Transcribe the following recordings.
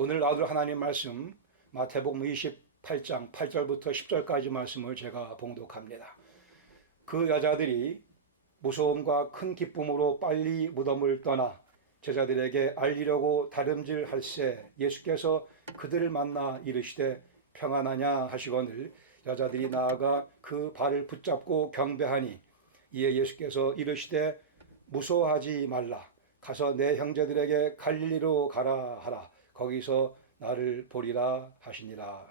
오늘 놔둘 하나님 말씀 마태복음 28장 8절부터 10절까지 말씀을 제가 봉독합니다. 그 여자들이 무서움과 큰 기쁨으로 빨리 무덤을 떠나 제자들에게 알리려고 다름질할새 예수께서 그들을 만나 이르시되 평안하냐 하시거늘 여자들이 나아가 그 발을 붙잡고 경배하니 이에 예수께서 이르시되 무서워하지 말라. 가서 내 형제들에게 갈릴리로 가라 하라. 거기서 나를 보리라 하시니라.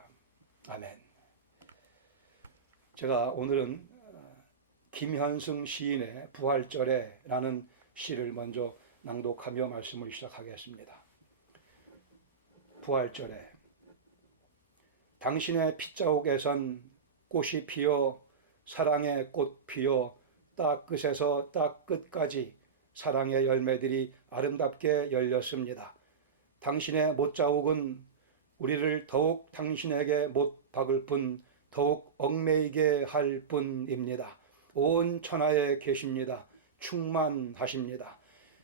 아멘. 제가 오늘은 김현승 시인의 부활절에라는 시를 먼저 낭독하며 말씀을 시작하겠습니다. 부활절에 당신의 핏자국에선 꽃이 피어 사랑의 꽃 피어 딱 끝에서 딱 끝까지 사랑의 열매들이 아름답게 열렸습니다. 당신의 못자국은 우리를 더욱 당신에게 못 박을 뿐 더욱 얽매이게 할 뿐입니다. 온 천하에 계십니다. 충만하십니다.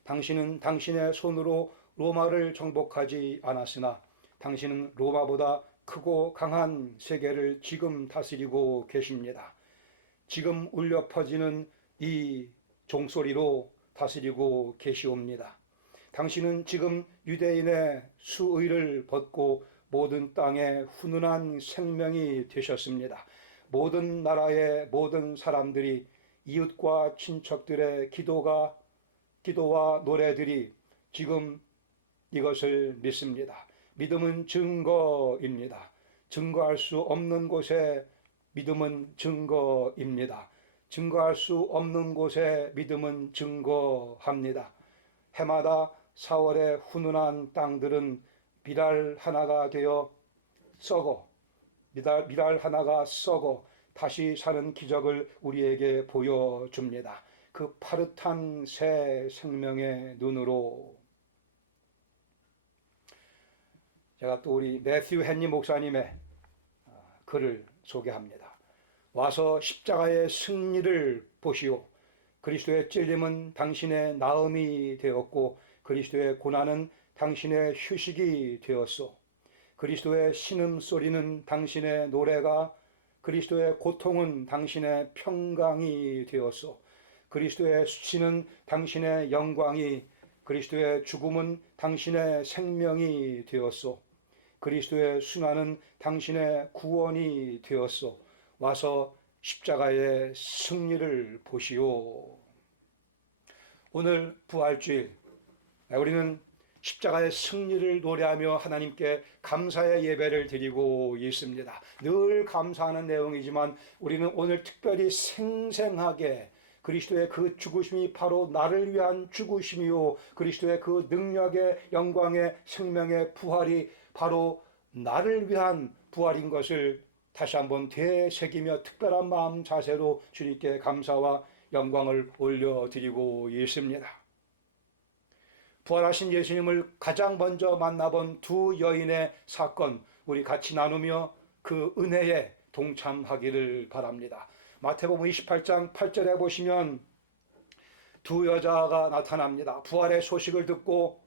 당신은 당신의 손으로 로마를 정복하지 않았으나 당신은 로마보다 크고 강한 세계를 지금 다스리고 계십니다. 지금 울려 퍼지는 이 종소리로 다스리고 계시옵니다. 당신은 지금 유대인의 수의를 벗고 모든 땅에 훈훈한 생명이 되셨습니다. 모든 나라의 모든 사람들이 이웃과 친척들의 기도와 노래들이 지금 이것을 믿습니다. 믿음은 증거입니다. 증거할 수 없는 곳에 믿음은 증거입니다. 증거할 수 없는 곳에 믿음은 증거합니다. 해마다 4월의 훈훈한 땅들은 미랄 하나가 되어 썩어 미랄 하나가 썩어 다시 사는 기적을 우리에게 보여줍니다. 그 파릇한 새 생명의 눈으로. 제가 또 우리 매튜 헨리 목사님의 글을 소개합니다. 와서 십자가의 승리를 보시오. 그리스도의 찔림은 당신의 나음이 되었고 그리스도의 고난은 당신의 휴식이 되었소. 그리스도의 신음소리는 당신의 노래가, 그리스도의 고통은 당신의 평강이 되었소. 그리스도의 수치는 당신의 영광이, 그리스도의 죽음은 당신의 생명이 되었소. 그리스도의 순환은 당신의 구원이 되었소. 와서 십자가의 승리를 보시오. 오늘 부활주일, 우리는 십자가의 승리를 노래하며 하나님께 감사의 예배를 드리고 있습니다. 늘 감사하는 내용이지만 우리는 오늘 특별히 생생하게 그리스도의 그 죽으심이 바로 나를 위한 죽으심이요, 그리스도의 그 능력의 영광의 생명의 부활이 바로 나를 위한 부활인 것을 다시 한번 되새기며 특별한 마음 자세로 주님께 감사와 영광을 올려드리고 있습니다. 부활하신 예수님을 가장 먼저 만나본 두 여인의 사건, 우리 같이 나누며 그 은혜에 동참하기를 바랍니다. 마태복음 28장 8절에 보시면 두 여자가 나타납니다. 부활의 소식을 듣고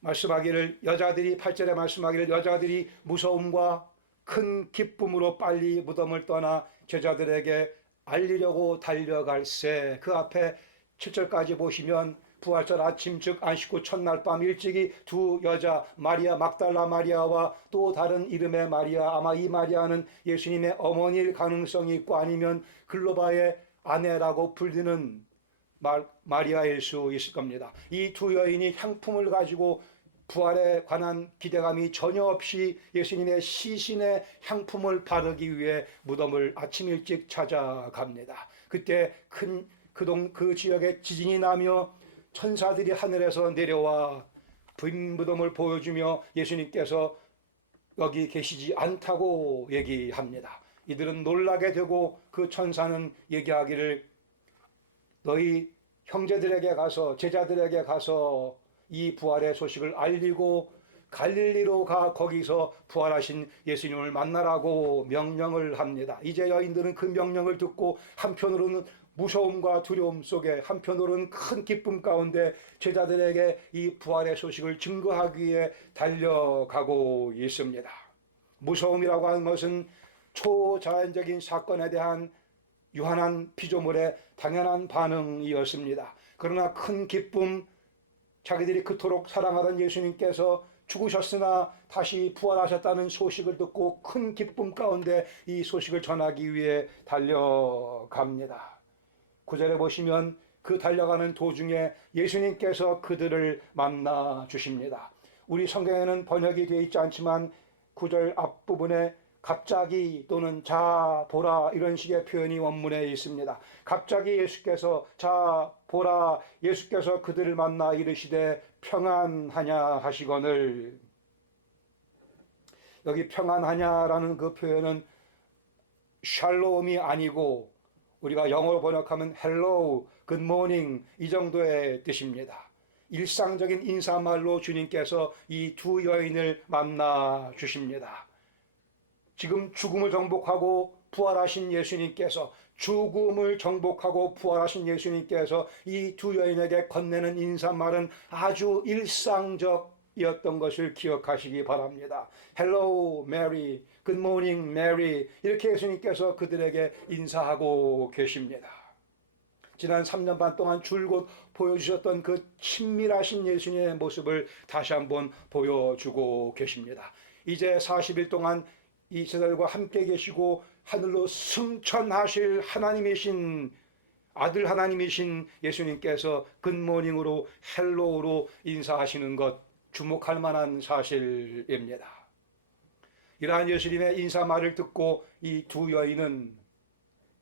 말씀하기를, 여자들이 8절에 말씀하기를 여자들이 무서움과 큰 기쁨으로 빨리 무덤을 떠나 제자들에게 알리려고 달려갈새. 그 앞에 7절까지 보시면 부활절 아침 즉 안식 후 첫날 밤 일찍이 두 여자 마리아 막달라 마리아와 또 다른 이름의 마리아, 아마 이 마리아는 예수님의 어머니일 가능성이 있고 아니면 글로바의 아내라고 불리는 마리아일 수 있을 겁니다. 이 두 여인이 향품을 가지고 부활에 관한 기대감이 전혀 없이 예수님의 시신의 향품을 바르기 위해 무덤을 아침 일찍 찾아갑니다. 그때 그 지역에 지진이 나며 천사들이 하늘에서 내려와 빈 무덤을 보여주며 예수님께서 여기 계시지 않다고 얘기합니다. 이들은 놀라게 되고 그 천사는 얘기하기를 너희 형제들에게 가서, 제자들에게 가서 이 부활의 소식을 알리고 갈릴리로 가 거기서 부활하신 예수님을 만나라고 명령을 합니다. 이제 여인들은 그 명령을 듣고 한편으로는 무서움과 두려움 속에 한편으로는 큰 기쁨 가운데 제자들에게 이 부활의 소식을 증거하기 위해 달려가고 있습니다. 무서움이라고 하는 것은 초자연적인 사건에 대한 유한한 피조물의 당연한 반응이었습니다. 그러나 큰 기쁨, 자기들이 그토록 사랑하던 예수님께서 죽으셨으나 다시 부활하셨다는 소식을 듣고 큰 기쁨 가운데 이 소식을 전하기 위해 달려갑니다. 9절에 보시면 그 달려가는 도중에 예수님께서 그들을 만나 주십니다. 우리 성경에는 번역이 되어 있지 않지만 9절 앞부분에 갑자기 또는 자 보라 이런 식의 표현이 원문에 있습니다. 갑자기 예수께서 자 보라 예수께서 그들을 만나 이르시되 평안하냐 하시거늘, 여기 평안하냐라는 그 표현은 샬롬이 아니고 우리가 영어로 번역하면 hello, good morning 이 정도의 뜻입니다. 일상적인 인사말로 주님께서 이 두 여인을 만나 주십니다. 지금 죽음을 정복하고 부활하신 예수님께서, 죽음을 정복하고 부활하신 예수님께서 이 두 여인에게 건네는 인사말은 아주 일상적이었던 것을 기억하시기 바랍니다. Hello Mary, Good morning Mary 이렇게 예수님께서 그들에게 인사하고 계십니다. 지난 3년 반 동안 줄곧 보여주셨던 그 친밀하신 예수님의 모습을 다시 한번 보여주고 계십니다. 이제 40일 동안 이 제자들과 함께 계시고 하늘로 승천하실 하나님이신 아들 하나님이신 예수님께서 굿모닝으로 헬로우로 인사하시는 것 주목할 만한 사실입니다. 이러한 예수님의 인사말을 듣고 이 두 여인은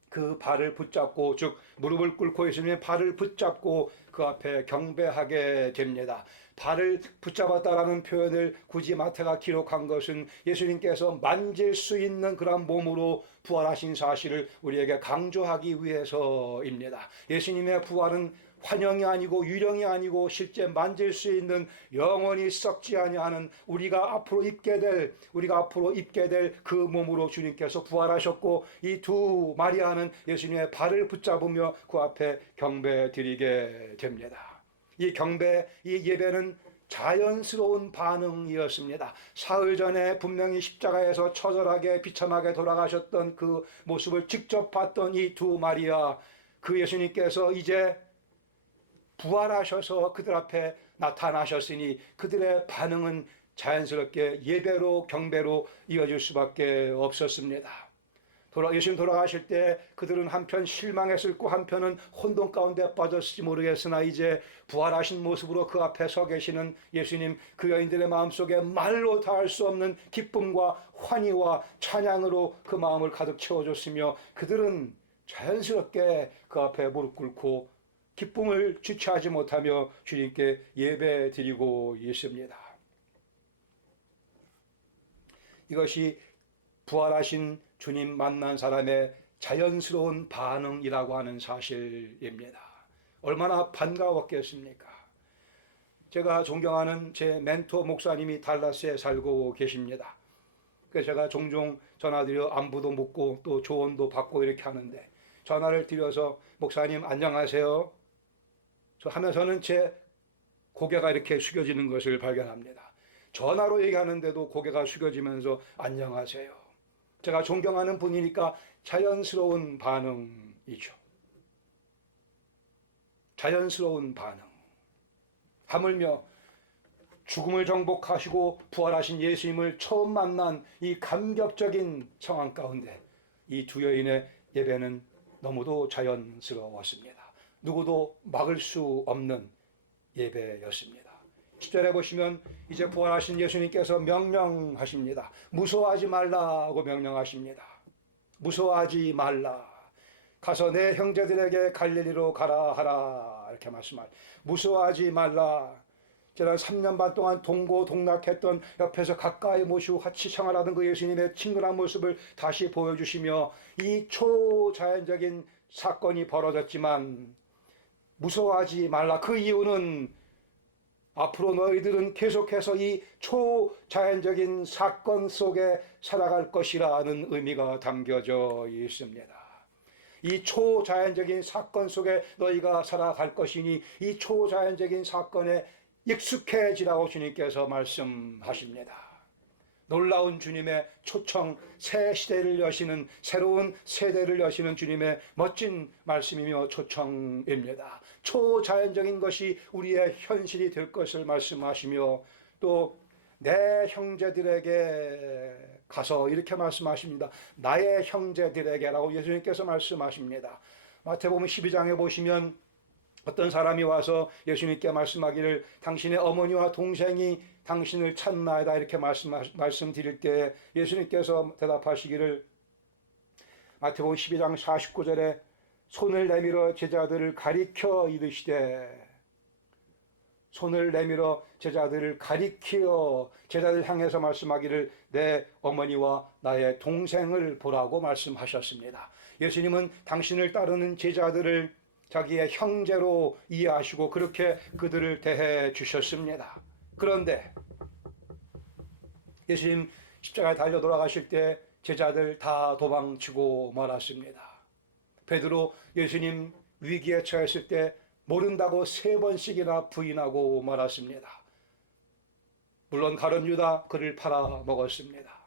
그 발을 붙잡고, 즉 무릎을 꿇고 예수님의 발을 붙잡고 그 앞에 경배하게 됩니다. 발을 붙잡았다라는 표현을 굳이 마태가 기록한 것은 예수님께서 만질 수 있는 그런 몸으로 부활하신 사실을 우리에게 강조하기 위해서입니다. 예수님의 부활은 환영이 아니고 유령이 아니고 실제 만질 수 있는 영원히 썩지 아니하는 우리가 앞으로 입게 될 그 몸으로 주님께서 부활하셨고, 이 두 마리아는 예수님의 발을 붙잡으며 그 앞에 경배드리게 됩니다. 이 경배, 이 예배는 자연스러운 반응이었습니다. 사흘 전에 분명히 십자가에서 처절하게 비참하게 돌아가셨던 그 모습을 직접 봤던 이 두 마리아, 그 예수님께서 이제 부활하셔서 그들 앞에 나타나셨으니 그들의 반응은 자연스럽게 예배로 경배로 이어질 수밖에 없었습니다. 예수님 돌아가실 때 그들은 한편 실망했을 거 한편은 혼돈 가운데 빠졌을지 모르겠으나 이제 부활하신 모습으로 그 앞에 서 계시는 예수님, 그 여인들의 마음속에 말로 다할 수 없는 기쁨과 환희와 찬양으로 그 마음을 가득 채워줬으며 그들은 자연스럽게 그 앞에 무릎 꿇고 기쁨을 주체하지 못하며 주님께 예배 드리고 있습니다. 이것이 부활하신 주님 만난 사람의 자연스러운 반응이라고 하는 사실입니다. 얼마나 반가웠겠습니까? 제가 존경하는 제 멘토 목사님이 달라스에 살고 계십니다. 그래서 제가 종종 전화드려 안부도 묻고 또 조언도 받고 이렇게 하는데, 전화를 드려서 목사님 안녕하세요 하면서는 제 고개가 이렇게 숙여지는 것을 발견합니다. 전화로 얘기하는데도 고개가 숙여지면서 안녕하세요. 제가 존경하는 분이니까 자연스러운 반응이죠. 자연스러운 반응. 하물며 죽음을 정복하시고 부활하신 예수님을 처음 만난 이 감격적인 상황 가운데 이 두 여인의 예배는 너무도 자연스러웠습니다. 누구도 막을 수 없는 예배였습니다. 10절에 보시면 이제 부활하신 예수님께서 명령하십니다. 무서워하지 말라고 명령하십니다. 무서워하지 말라. 가서 내 형제들에게 갈릴리로 가라 하라 이렇게 말씀할. 무서워하지 말라. 지난 3년 반 동안 동고동락했던, 옆에서 가까이 모시고 같이 생활하던 그 예수님의 친근한 모습을 다시 보여주시며 이 초자연적인 사건이 벌어졌지만 무서워하지 말라. 그 이유는 앞으로 너희들은 계속해서 이 초자연적인 사건 속에 살아갈 것이라는 의미가 담겨져 있습니다. 이 초자연적인 사건 속에 너희가 살아갈 것이니 이 초자연적인 사건에 익숙해지라고 주님께서 말씀하십니다. 놀라운 주님의 초청, 새 시대를 여시는, 새로운 세대를 여시는 주님의 멋진 말씀이며 초청입니다. 초자연적인 것이 우리의 현실이 될 것을 말씀하시며 또 내 형제들에게 가서 이렇게 말씀하십니다. 나의 형제들에게라고 예수님께서 말씀하십니다. 마태복음 12장에 보시면 어떤 사람이 와서 예수님께 말씀하기를 당신의 어머니와 동생이 당신을 찾나이다 이렇게 말씀드릴 때 예수님께서 대답하시기를 마태복음 12장 49절에 손을 내밀어 제자들을 가리켜 이르시되 손을 내밀어 제자들을 가리키어 제자들 향해서 말씀하기를 내 어머니와 나의 동생을 보라고 말씀하셨습니다. 예수님은 당신을 따르는 제자들을 자기의 형제로 이해하시고 그렇게 그들을 대해 주셨습니다. 그런데 예수님 십자가에 달려 돌아가실 때 제자들 다 도망치고 말았습니다. 베드로 예수님 위기에 처했을 때 모른다고 3번씩이나 부인하고 말았습니다. 물론 가룟 유다 그를 팔아먹었습니다.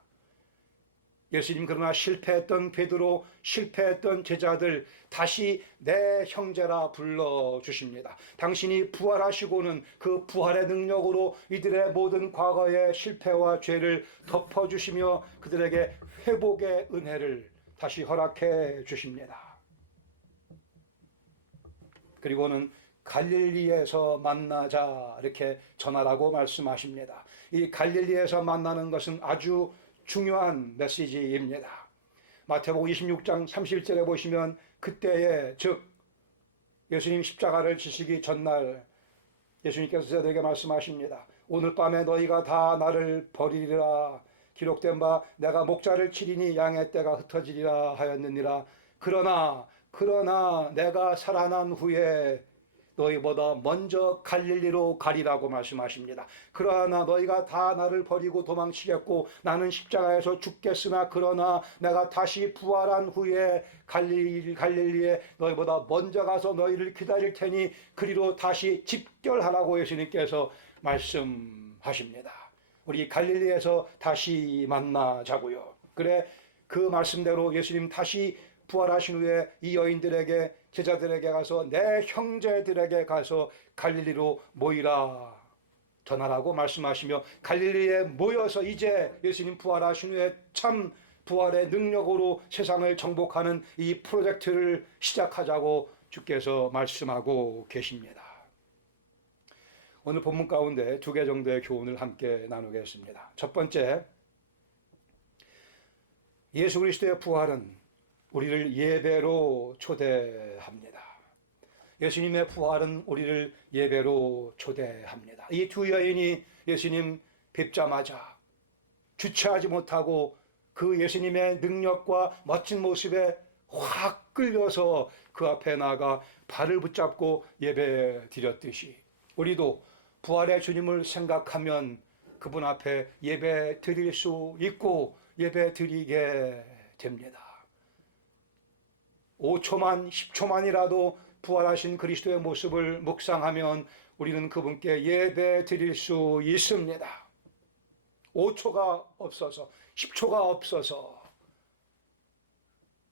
예수님 그러나 실패했던 베드로, 실패했던 제자들 다시 내 형제라 불러주십니다. 당신이 부활하시고는 그 부활의 능력으로 이들의 모든 과거의 실패와 죄를 덮어주시며 그들에게 회복의 은혜를 다시 허락해 주십니다. 그리고는 갈릴리에서 만나자 이렇게 전하라고 말씀하십니다. 이 갈릴리에서 만나는 것은 아주 중요한 메시지입니다. 마태복음 26장 31절에 보시면 그때에 즉 예수님 십자가를 지시기 전날 예수님께서 저들에게 말씀하십니다. 오늘 밤에 너희가 다 나를 버리리라. 기록된 바 내가 목자를 치리니 양의 떼가 흩어지리라 하였느니라. 그러나 내가 살아난 후에 너희보다 먼저 갈릴리로 가리라고 말씀하십니다. 그러나 너희가 다 나를 버리고 도망치겠고 나는 십자가에서 죽겠으나 그러나 내가 다시 부활한 후에 갈릴리에 너희보다 먼저 가서 너희를 기다릴 테니 그리로 다시 집결하라고 예수님께서 말씀하십니다. 우리 갈릴리에서 다시 만나자고요. 그래 그 말씀대로 예수님 다시 부활하신 후에 이 여인들에게 제자들에게 가서 내 형제들에게 가서 갈릴리로 모이라 전하라고 말씀하시며 갈릴리에 모여서 이제 예수님 부활하신 후에 참 부활의 능력으로 세상을 정복하는 이 프로젝트를 시작하자고 주께서 말씀하고 계십니다. 오늘 본문 가운데 2개 정도의 교훈을 함께 나누겠습니다. 첫 번째, 예수 그리스도의 부활은 우리를 예배로 초대합니다. 예수님의 부활은 우리를 예배로 초대합니다. 이 두 여인이 예수님 뵙자마자 주체하지 못하고 그 예수님의 능력과 멋진 모습에 확 끌려서 그 앞에 나가 발을 붙잡고 예배 드렸듯이 우리도 부활의 주님을 생각하면 그분 앞에 예배 드릴 수 있고 예배 드리게 됩니다. 5초만 10초만이라도 부활하신 그리스도의 모습을 묵상하면 우리는 그분께 예배 드릴 수 있습니다. 5초가 없어서 10초가 없어서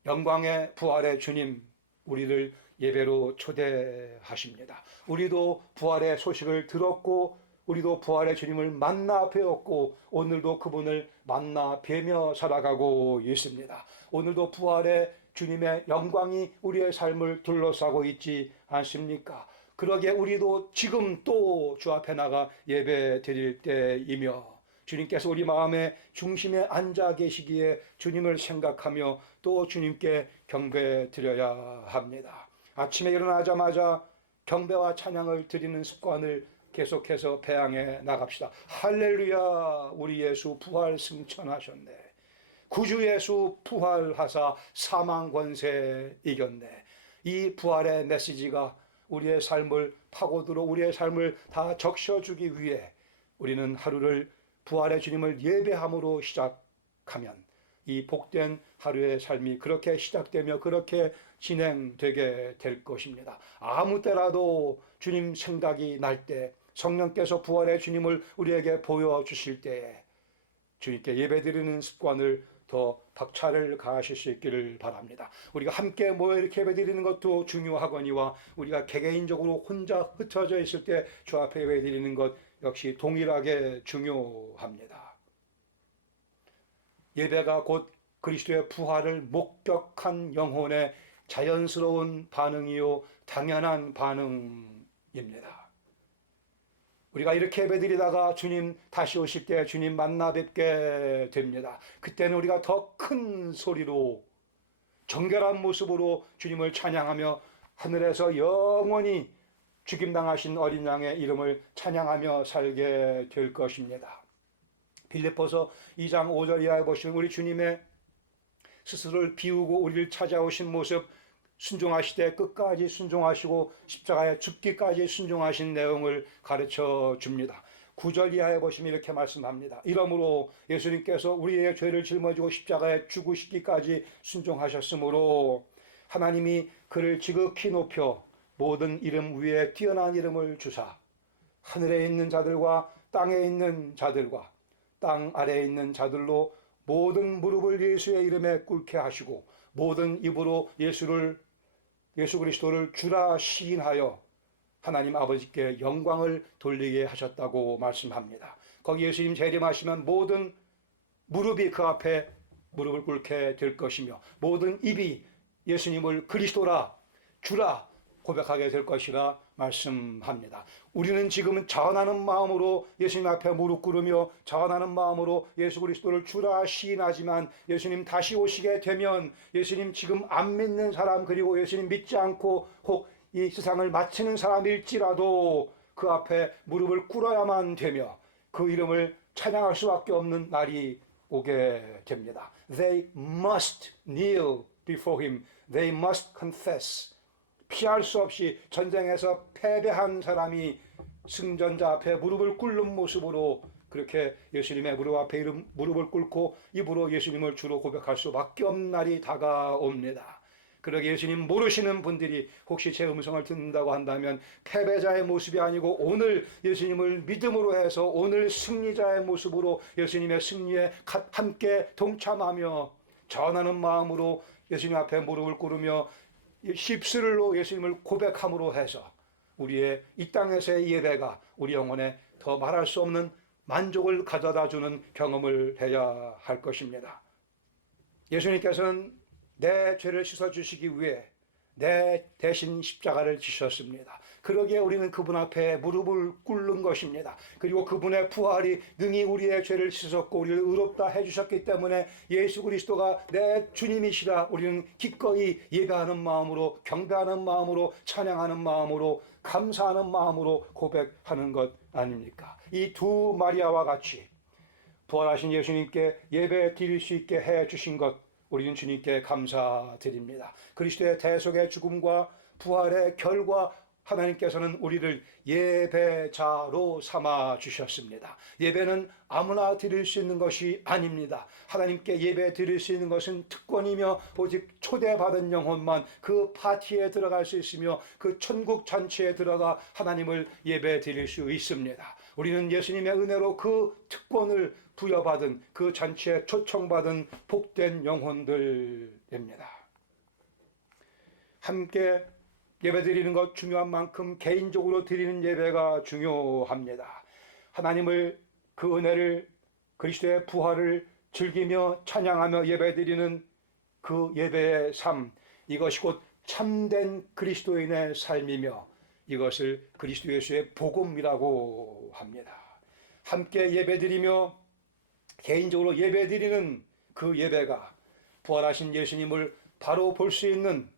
영광의 부활의 주님 우리를 예배로 초대하십니다. 우리도 부활의 소식을 들었고 우리도 부활의 주님을 만나 뵈었고 오늘도 그분을 만나 뵈며 살아가고 있습니다. 오늘도 부활의 주님의 영광이 우리의 삶을 둘러싸고 있지 않습니까? 그러기에 우리도 지금 또 주 앞에 나가 예배 드릴 때이며 주님께서 우리 마음의 중심에 앉아 계시기에 주님을 생각하며 또 주님께 경배 드려야 합니다. 아침에 일어나자마자 경배와 찬양을 드리는 습관을 계속해서 배양해 나갑시다. 할렐루야, 우리 예수 부활 승천하셨네. 구주 예수 부활하사 사망 권세 이겼네. 이 부활의 메시지가 우리의 삶을 파고들어 우리의 삶을 다 적셔주기 위해 우리는 하루를 부활의 주님을 예배함으로 시작하면 이 복된 하루의 삶이 그렇게 시작되며 그렇게 진행되게 될 것입니다. 아무 때라도 주님 생각이 날 때, 성령께서 부활의 주님을 우리에게 보여주실 때에 주님께 예배드리는 습관을 더 박차를 가하실 수 있기를 바랍니다. 우리가 함께 모여 이렇게 예배드리는 것도 중요하거니와 우리가 개개인적으로 혼자 흩어져 있을 때 주 앞에 예배드리는 것 역시 동일하게 중요합니다. 예배가 곧 그리스도의 부활을 목격한 영혼의 자연스러운 반응이요 당연한 반응입니다. 우리가 이렇게 예배드리다가 주님 다시 오실 때 주님 만나 뵙게 됩니다. 그때는 우리가 더 큰 소리로 정결한 모습으로 주님을 찬양하며 하늘에서 영원히 죽임당하신 어린 양의 이름을 찬양하며 살게 될 것입니다. 빌립보서 2장 5절 이하에 보시면 우리 주님의 스스로를 비우고 우리를 찾아오신 모습, 순종하시되 끝까지 순종하시고 십자가에 죽기까지 순종하신 내용을 가르쳐 줍니다. 9절 이하에 보시면 이렇게 말씀합니다. 이러므로 예수님께서 우리의 죄를 짊어지고 십자가에 죽으시기까지 순종하셨으므로 하나님이 그를 지극히 높여 모든 이름 위에 뛰어난 이름을 주사 하늘에 있는 자들과 땅에 있는 자들과 땅 아래에 있는 자들로 모든 무릎을 예수의 이름에 꿇게 하시고 모든 입으로 예수 그리스도를 주라 시인하여 하나님 아버지께 영광을 돌리게 하셨다고 말씀합니다. 거기 예수님 재림하시면 모든 무릎이 그 앞에 무릎을 꿇게 될 것이며 모든 입이 예수님을 그리스도라 주라 고백하게 될 것이라 말씀합니다. 우리는 지금은 자원하는 마음으로 예수님 앞에 무릎 꿇으며 자원하는 마음으로 예수 그리스도를 주라 시인하지만 예수님 다시 오시게 되면 예수님 지금 안 믿는 사람 그리고 예수님 믿지 않고 혹 이 세상을 마치는 사람일지라도 그 앞에 무릎을 꿇어야만 되며 그 이름을 찬양할 수밖에 없는 날이 오게 됩니다. They must kneel before him. They must confess. 피할 수 없이 전쟁에서 패배한 사람이 승전자 앞에 무릎을 꿇는 모습으로 그렇게 예수님의 무릎 앞에 무릎을 꿇고 입으로 예수님을 주로 고백할 수밖에 없는 날이 다가옵니다. 그러게 예수님 모르시는 분들이 혹시 제 음성을 듣는다고 한다면 패배자의 모습이 아니고 오늘 예수님을 믿음으로 해서 오늘 승리자의 모습으로 예수님의 승리에 함께 동참하며 전하는 마음으로 예수님 앞에 무릎을 꿇으며 십수를로 예수님을 고백함으로 해서 우리의 이 땅에서의 예배가 우리 영혼에 더 말할 수 없는 만족을 가져다주는 경험을 해야 할 것입니다. 예수님께서는 내 죄를 씻어주시기 위해 내 대신 십자가를 지셨습니다. 그러기에 우리는 그분 앞에 무릎을 꿇는 것입니다. 그리고 그분의 부활이 능히 우리의 죄를 씻었고 우리를 의롭다 해주셨기 때문에 예수 그리스도가 내 주님이시라 우리는 기꺼이 예배하는 마음으로 경배하는 마음으로 찬양하는 마음으로 감사하는 마음으로 고백하는 것 아닙니까? 이 두 마리아와 같이 부활하신 예수님께 예배 드릴 수 있게 해주신 것 우리는 주님께 감사드립니다. 그리스도의 대속의 죽음과 부활의 결과 하나님께서는 우리를 예배자로 삼아 주셨습니다. 예배는 아무나 드릴 수 있는 것이 아닙니다. 하나님께 예배 드릴 수 있는 것은 특권이며 오직 초대받은 영혼만 그 파티에 들어갈 수 있으며 그 천국 잔치에 들어가 하나님을 예배 드릴 수 있습니다. 우리는 예수님의 은혜로 그 특권을 부여받은 그 잔치에 초청받은 복된 영혼들입니다. 함께 예배드리는 것 중요한 만큼 개인적으로 드리는 예배가 중요합니다. 하나님을 그 은혜를 그리스도의 부활을 즐기며 찬양하며 예배드리는 그 예배의 삶 이것이 곧 참된 그리스도인의 삶이며 이것을 그리스도 예수의 복음이라고 합니다. 함께 예배드리며 개인적으로 예배드리는 그 예배가 부활하신 예수님을 바로 볼 수 있는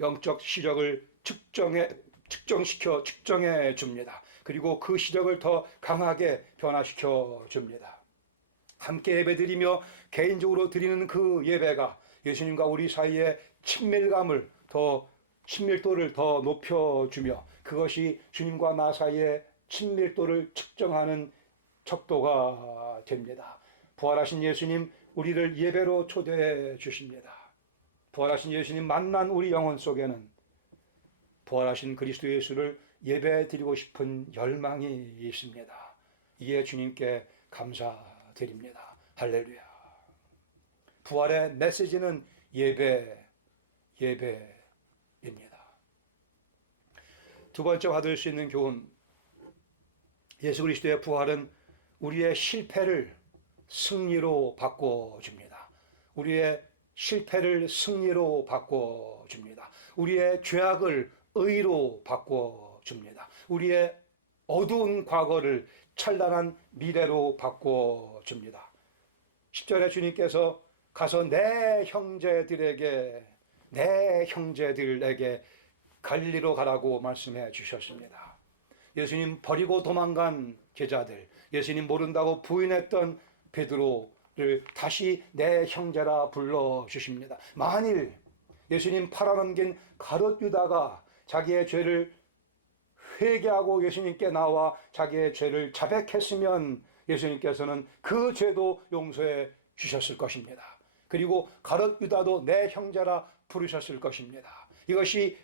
영적 시력을 측정해 줍니다. 그리고 그 시력을 더 강하게 변화시켜 줍니다. 함께 예배드리며 개인적으로 드리는 그 예배가 예수님과 우리 사이의 친밀도를 더 높여주며 그것이 주님과 나 사이의 친밀도를 측정하는 척도가 됩니다. 부활하신 예수님 우리를 예배로 초대해 주십니다. 부활하신 예수님 만난 우리 영혼 속에는 부활하신 그리스도 예수를 예배 드리고 싶은 열망이 있습니다. 이에 주님께 감사드립니다. 할렐루야. 부활의 메시지는 예배입니다. 두 번째 받을 수 있는 교훈, 예수 그리스도의 부활은 우리의 실패를 승리로 바꿔줍니다. 우리의 실패를 승리로 바꿔줍니다. 우리의 죄악을 의로 바꿔줍니다. 우리의 어두운 과거를 찬란한 미래로 바꿔줍니다. 10절에 주님께서 가서 내 형제들에게 갈릴리로 가라고 말씀해 주셨습니다. 예수님 버리고 도망간 제자들, 예수님 모른다고 부인했던 베드로를 다시 내 형제라 불러주십니다. 만일 예수님 팔아넘긴 가룟 유다가 자기의 죄를 회개하고 예수님께 나와 자기의 죄를 자백했으면 예수님께서는 그 죄도 용서해 주셨을 것입니다. 그리고 가룟 유다도 내 형제라 부르셨을 것입니다. 이것이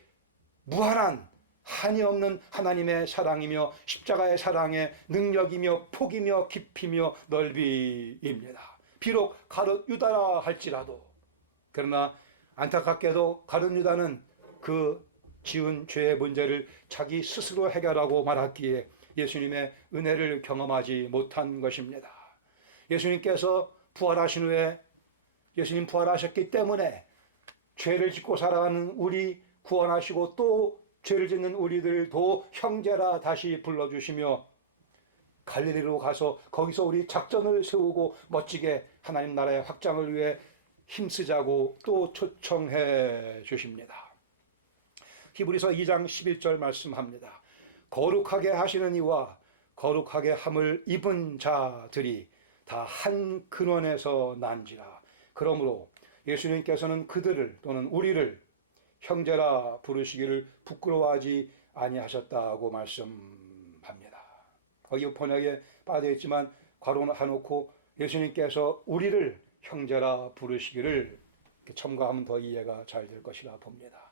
무한한 한이 없는 하나님의 사랑이며 십자가의 사랑의 능력이며 폭이며 깊이며 넓이입니다. 비록 가룟 유다라 할지라도, 그러나 안타깝게도 가룟 유다는 그 지은 죄의 문제를 자기 스스로 해결하고 말았기에 예수님의 은혜를 경험하지 못한 것입니다. 예수님께서 부활하신 후에, 예수님 부활하셨기 때문에 죄를 짓고 살아가는 우리 구원하시고 또 죄를 짓는 우리들도 형제라 다시 불러주시며 갈릴리로 가서 거기서 우리 작전을 세우고 멋지게 하나님 나라의 확장을 위해 힘쓰자고 또 초청해 주십니다. 히브리서 2장 11절 말씀합니다. 거룩하게 하시는 이와 거룩하게 함을 입은 자들이 다 한 근원에서 난지라. 그러므로 예수님께서는 그들을 또는 우리를 형제라 부르시기를 부끄러워하지 아니하셨다고 말씀합니다. 거기 번역에 빠져 있지만 괄호 해놓고 예수님께서 우리를 형제라 부르시기를 첨가하면 더 이해가 잘 될 것이라 봅니다.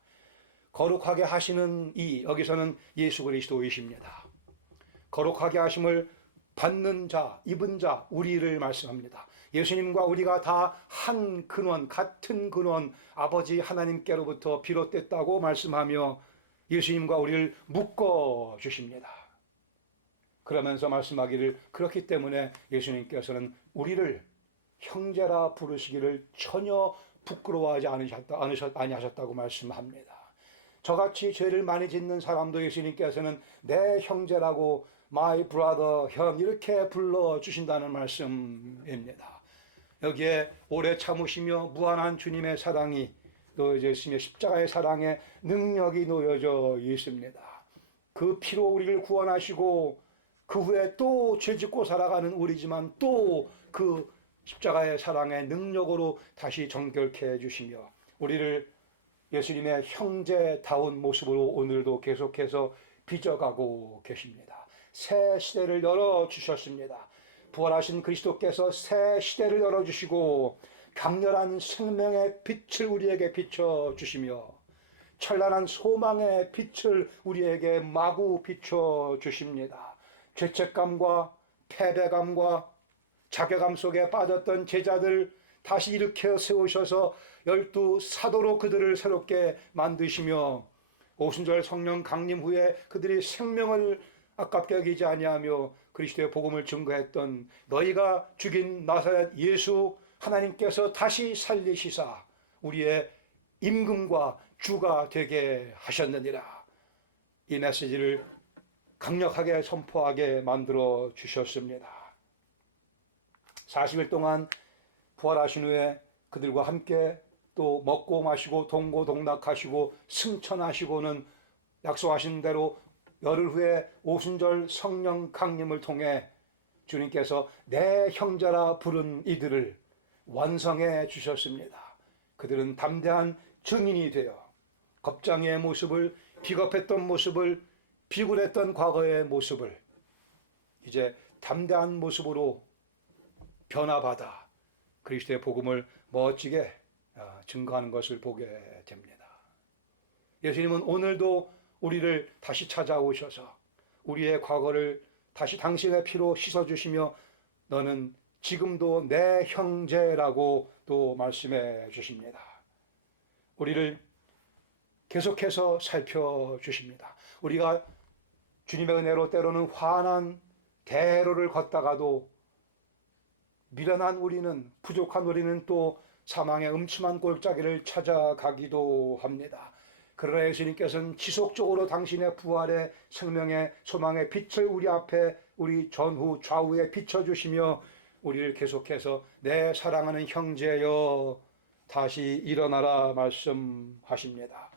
거룩하게 하시는 이, 여기서는 예수 그리스도이십니다. 거룩하게 하심을 받는 자, 입은 자, 우리를 말씀합니다. 예수님과 우리가 다 한 근원, 같은 근원, 아버지 하나님께로부터 비롯됐다고 말씀하며 예수님과 우리를 묶어 주십니다. 그러면서 말씀하기를 그렇기 때문에 예수님께서는 우리를 형제라 부르시기를 전혀 부끄러워하지 아니하셨다고 말씀합니다. 저같이 죄를 많이 짓는 사람도 예수님께서는 내 형제라고 my brother, 형 이렇게 불러주신다는 말씀입니다. 여기에 오래 참으시며 무한한 주님의 사랑이 놓여져 있으며 십자가의 사랑에 능력이 놓여져 있습니다. 그 피로 우리를 구원하시고 그 후에 또 죄짓고 살아가는 우리지만 또 그 십자가의 사랑의 능력으로 다시 정결케 해주시며 우리를 예수님의 형제다운 모습으로 오늘도 계속해서 빚어가고 계십니다. 새 시대를 열어주셨습니다. 부활하신 그리스도께서 새 시대를 열어주시고 강렬한 생명의 빛을 우리에게 비춰주시며 찬란한 소망의 빛을 우리에게 마구 비춰주십니다. 죄책감과 패배감과 자괴감 속에 빠졌던 제자들 다시 일으켜 세우셔서 12 사도로 그들을 새롭게 만드시며 오순절 성령 강림 후에 그들이 생명을 아깝게 여기지 아니하며 그리스도의 복음을 증거했던 너희가 죽인 나사렛 예수 하나님께서 다시 살리시사 우리의 임금과 주가 되게 하셨느니라. 이 메시지를 강력하게 선포하게 만들어 주셨습니다. 40일 동안 부활하신 후에 그들과 함께 또 먹고 마시고 동고동락하시고 승천하시고는 약속하신 대로 열흘 후에 오순절 성령 강림을 통해 주님께서 내 형제라 부른 이들을 완성해 주셨습니다. 그들은 담대한 증인이 되어 겁장의 모습을, 비겁했던 모습을, 비굴했던 과거의 모습을 이제 담대한 모습으로 변화받아 그리스도의 복음을 멋지게 증거하는 것을 보게 됩니다. 예수님은 오늘도 우리를 다시 찾아오셔서 우리의 과거를 다시 당신의 피로 씻어주시며 너는 지금도 내 형제라고 또 말씀해 주십니다. 우리를 계속해서 살펴주십니다. 우리가 주님의 은혜로 때로는 환한 대로를 걷다가도 미련한 우리는, 부족한 우리는 또 사망의 음침한 골짜기를 찾아가기도 합니다. 그러나 예수님께서는 지속적으로 당신의 부활의 생명의 소망의 빛을 우리 앞에, 우리 전후 좌우에 비춰주시며 우리를 계속해서 내 사랑하는 형제여 다시 일어나라 말씀하십니다.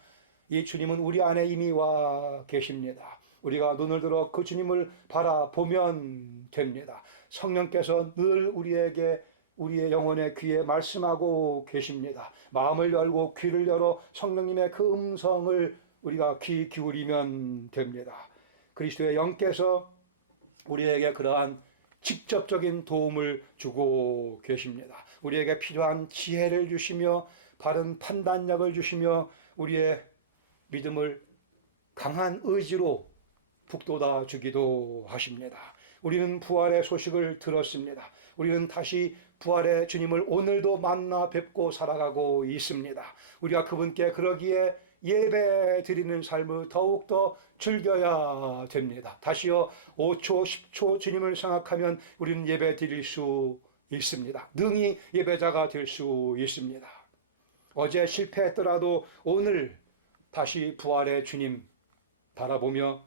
이 주님은 우리 안에 이미 와 계십니다. 우리가 눈을 들어 그 주님을 바라보면 됩니다. 성령께서 늘 우리에게, 우리의 영혼의 귀에 말씀하고 계십니다. 마음을 열고 귀를 열어 성령님의 그 음성을 우리가 귀 기울이면 됩니다. 그리스도의 영께서 우리에게 그러한 직접적인 도움을 주고 계십니다. 우리에게 필요한 지혜를 주시며 바른 판단력을 주시며 우리의 믿음을 강한 의지로 북돋아 주기도 하십니다. 우리는 부활의 소식을 들었습니다. 우리는 다시 부활의 주님을 오늘도 만나 뵙고 살아가고 있습니다. 우리가 그분께 그러기에 예배 드리는 삶을 더욱더 즐겨야 됩니다. 다시요 5초 10초 주님을 생각하면 우리는 예배 드릴 수 있습니다. 능히 예배자가 될 수 있습니다. 어제 실패했더라도 오늘 다시 부활의 주님 바라보며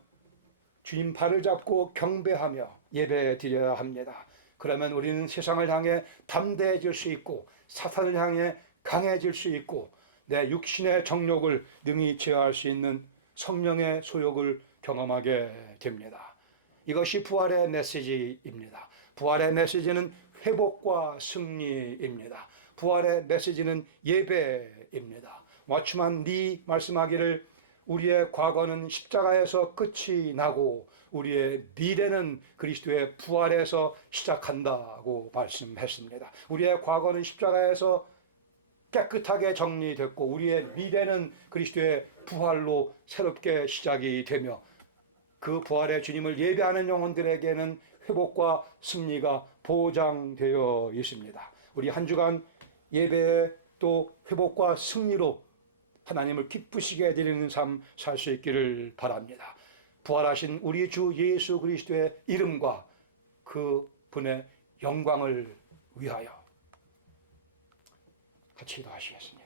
주님 발을 잡고 경배하며 예배 드려야 합니다. 그러면 우리는 세상을 향해 담대해질 수 있고 사탄을 향해 강해질 수 있고 내 육신의 정욕을 능히 제어할 수 있는 성령의 소욕을 경험하게 됩니다. 이것이 부활의 메시지입니다. 부활의 메시지는 회복과 승리입니다. 부활의 메시지는 예배입니다. 왓츠만 리 말씀하기를 우리의 과거는 십자가에서 끝이 나고 우리의 미래는 그리스도의 부활에서 시작한다고 말씀했습니다. 우리의 과거는 십자가에서 깨끗하게 정리됐고 우리의 미래는 그리스도의 부활로 새롭게 시작이 되며 그 부활의 주님을 예배하는 영혼들에게는 회복과 승리가 보장되어 있습니다. 우리 한 주간 예배에 또 회복과 승리로 하나님을 기쁘시게 해드리는 삶 살 수 있기를 바랍니다. 부활하신 우리 주 예수 그리스도의 이름과 그 분의 영광을 위하여 같이 기도하시겠습니다.